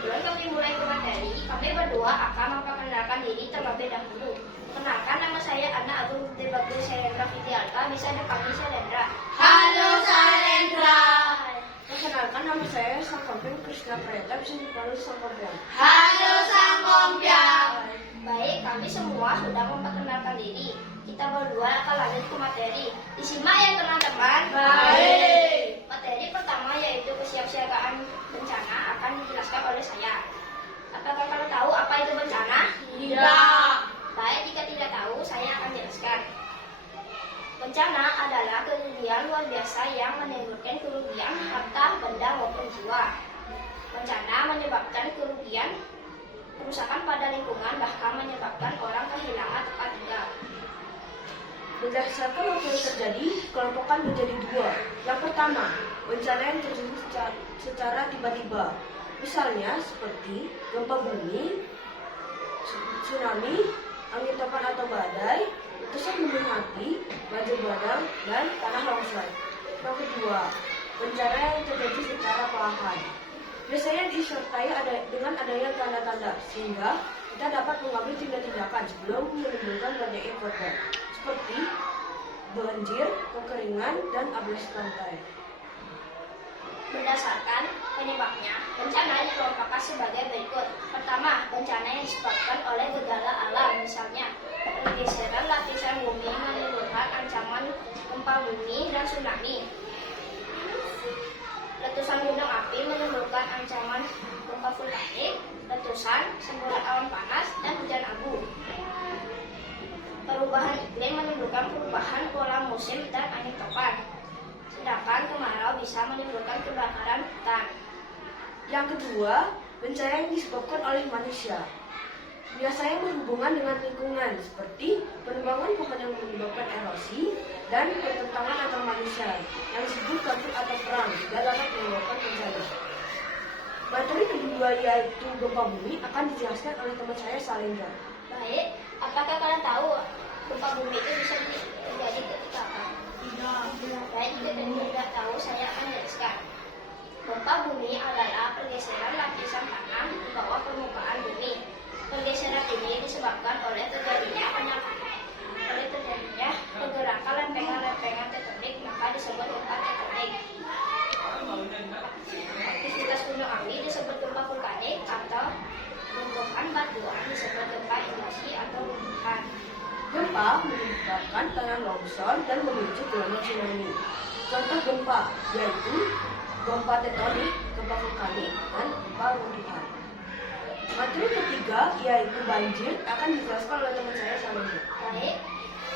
Sebelum kami mulai ke materi, kami berdua akan memperkenalkan diri terlebih dahulu. Kenalkan, nama saya Ana Agung Bagul Selendra Fitrialta, bisa dipanggil Selendra. Halo Salendra. Perkenalkan, nama saya Sangkompiang Krishna Prayata, bisa dipanggil Sangkompiang. Halo Sang Kompiang. Baik, kami semua sudah memperkenalkan diri. Kita berdua akan lanjut ke materi. Disimak ya teman-teman. Baik. Materi pertama yaitu kesiapsiagaan bencana akan dijelaskan oleh saya. Apakah kalian tahu apa itu bencana? Tidak. Baik, jika tidak tahu, saya akan jelaskan. Bencana adalah kerugian luar biasa yang menimbulkan kerugian harta, benda, maupun jiwa. Bencana menyebabkan kerugian, kerusakan pada lingkungan, bahkan menyebabkan orang kehilangan tempat tinggal. Berdasarkan apa yang terjadi, kelompokan menjadi dua. Yang pertama, bencana yang terjadi secara tiba-tiba. Misalnya seperti gempa bumi, tsunami, angin topan atau badai, letusan gunung api, banjir bandang, dan tanah longsor. Yang kedua, bencana yang terjadi secara perlahan. Biasanya disertai dengan adanya tanda-tanda, sehingga kita dapat mengambil tindakan sebelum menimbulkan banyaknya korban, seperti banjir, kekeringan, dan abrasi pantai. Berdasarkan penyebabnya, bencana dikelompokkan sebagai berikut. Pertama, bencana yang disebabkan oleh gejala alam, misalnya pergeseran lapisan bumi menimbulkan ancaman gempa bumi dan tsunami. Letusan gunung api menimbulkan ancaman gempa vulkanik, letusan, semburan awan panas, dan hujan abu. Perubahan iklim menimbulkan perubahan pola musim dan angin topan. Sedangkan kemarau bisa menimbulkan kebakaran hutan. Yang kedua, bencana yang disebabkan oleh manusia. Biasanya berhubungan dengan lingkungan, seperti penebangan pohon yang menyebabkan erosi dan pertentangan antar manusia yang disebut konflik atau perang dan dapat menyebabkan bencana. Materi kedua yaitu gempa bumi akan dijelaskan oleh teman saya Salendra. Baik, apakah kalian tahu gempa bumi itu bisa terjadi ketika apa? Baik, jika kalian tidak tahu, saya akan jelaskan. Gempa bumi adalah pergeseran lapisan tanah di bawah permukaan bumi. Pergeseran ini disebabkan oleh terjadinya pergerakan lempengan-lempengan tektonik, maka disebut gempa tektonik. Aktivitas gunung api disebut gempa vulkanik atau gundukan batuan disebut gempa erupsi atau runtuhan. Gempa menyebabkan tanah longsor dan memicu gelombang tsunami. Contoh gempa yaitu gempa tektonik, gempa vulkanik, dan gempa runtuhan. Materi ketiga yaitu banjir akan dijelaskan oleh teman saya Salendra. Baik,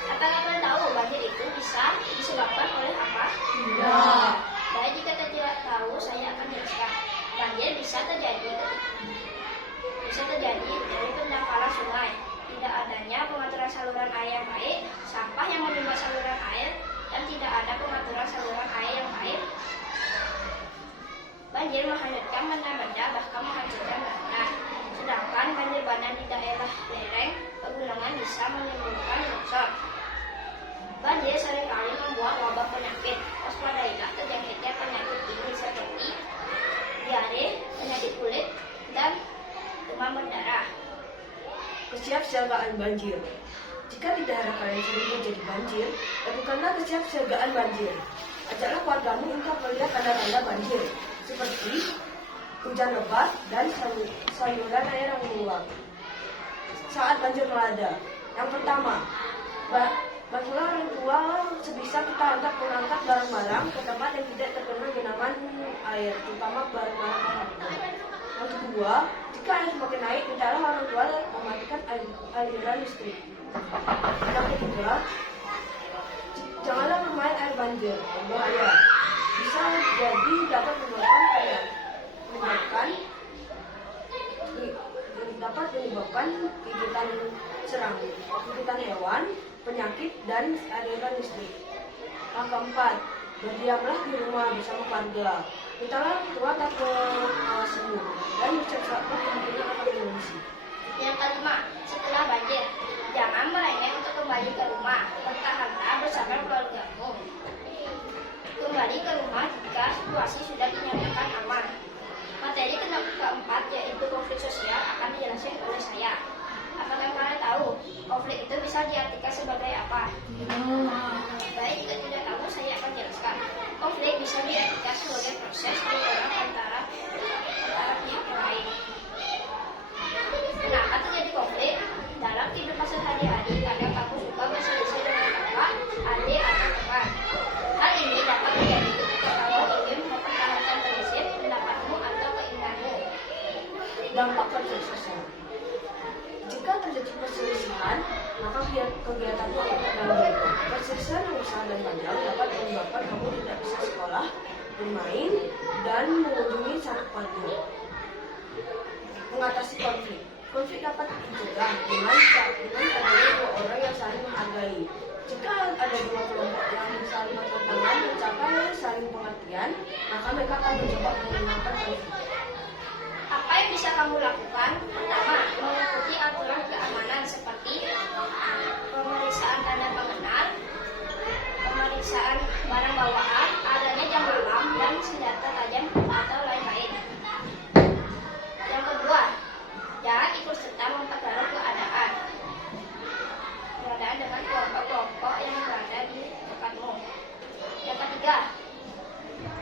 apakah kalian tahu banjir itu bisa disebabkan oleh apa? Tidak. Baik, jika tidak tahu, saya akan jelaskan. Banjir bisa terjadi dari pendangkalan sungai, tidak adanya pengaturan saluran air yang baik, sampah yang menimba saluran air, dan tidak ada pengaturan saluran air yang baik. Banjir menghanyutkan benda-benda, bahkan menghancurkan bangunan. Sedangkan banjir bandang di daerah lereng pegunungan bisa menimbulkan longsor. Banjir seringkali membuat wabah penyakit. Waspadailah terjangkitnya penyakit ini seperti diare, penyakit kulit, dan demam berdarah. Kesiapsiagaan banjir. Jika di daerah kalian sering terjadi banjir, lakukanlah kesiapsiagaan banjir. Ajaklah keluargamu untuk melihat tanda-tanda banjir, seperti hujan lebat dan saluran air yang meluap. Saat banjir melanda, yang pertama, bantulah orang tua sebisa kita untuk mengangkat barang-barang ke tempat yang tidak terkena genangan air, terutama barang-barang berharga. Yang kedua, jika air semakin naik, mintalah orang tua mematikan aliran listrik. Yang ketiga, janganlah bermain air banjir, berbahaya. Bisa jadi dapat menyebabkan gigitan serangga, gigitan hewan, penyakit, dan aliran listrik. Yang keempat, berdiamlah di rumah bersama keluarga. Mintalah tua tak mengawasimu dan bercakap kemungkinan akan mengungsi. Yang kelima, setelah banjir, jangan merengek untuk kembali ke rumah. Bertahanlah bersama keluargamu. Kembali ke rumah jika situasi sudah dinyatakan aman. Materi keempat yaitu terjadi perselisihan, maka kegiatanmu akan terganggu. Perselisihan yang besar dan panjang dapat menyebabkan kamu tidak bisa sekolah, bermain, dan mengunjungi sanak pautmu. Mengatasi konflik. Konflik dapat dicegah dengan adanya dua orang yang saling menghargai. Jika ada dua kelompok yang saling bertentangan mencapai saling pengertian, maka mereka akan mencoba menenangkan konflik. Apa yang bisa kamu lakukan? Pertama, mengikuti aturan keamanan seperti pemeriksaan tanda pengenal, pemeriksaan barang bawaan, adanya jam malam dan senjata tajam atau lain-lain. Yang kedua, jangan ikut serta memperkeruh keadaan dengan kelompok-kelompok yang berada di dekatmu. Yang ketiga,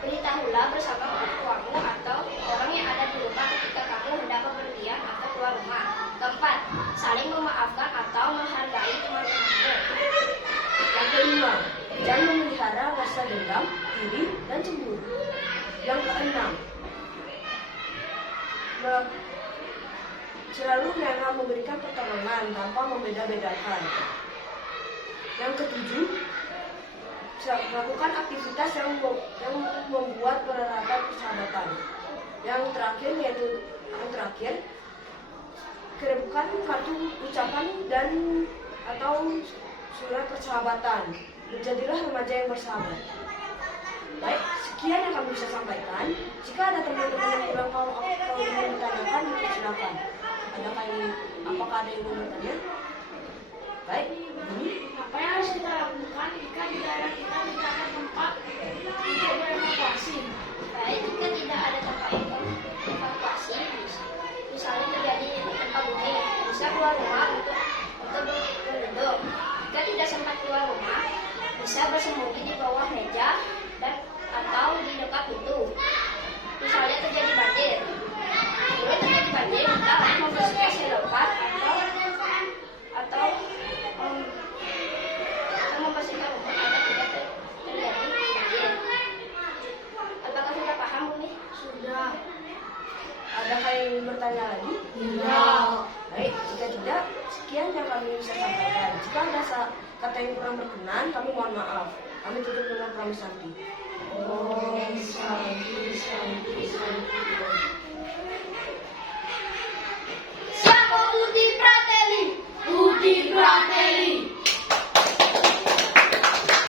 beritahulah bersama orang tuamu atau orang yang ada di rumah ketika kamu hendak bepergian atau keluar rumah. Keempat, saling memaafkan atau menghargai teman-temanmu. Yang kelima, jangan memelihara rasa dendam, iri, dan cemburu. Yang keenam, selalu rela memberikan pertolongan tanpa membeda-bedakan. Yang ketujuh, melakukan aktivitas yang membuat peralatan persahabatan. Yang terakhir, kirimkan kartu ucapan dan atau surat persahabatan. Menjadilah remaja yang bersahabat. Baik, sekian yang kami bisa sampaikan. Jika ada teman-teman yang kurang tahu atau ingin ditanyakan, silakan. Apakah ada yang mau bertanya? Baik, ini Apa yang harus kita lakukan jika di daerah kita tidak ada tempat untuk berevakuasi? Baik, jika tidak ada tempat evakuasi, misalnya terjadi gempa bumi, bisa keluar rumah untuk berlindung. Jika tidak sempat keluar rumah, bisa bersembunyi di bawah meja atau di dekat pintu. Misalnya terjadi banjir. Jika terjadi banjir, kita harus membersihkan selokan atau membersihkan rumah agar tidak terjadi banjir. Apakah sudah paham, Bumi? Sudah. adakah yang ingin bertanya lagi? Tidak. Baik, jika tidak, sekian yang kami bisa sampaikan. Jika ada kata yang kurang berkenan, kami mohon maaf. Kami tutup dengan Pramisanti. Om Santi Santi Santi.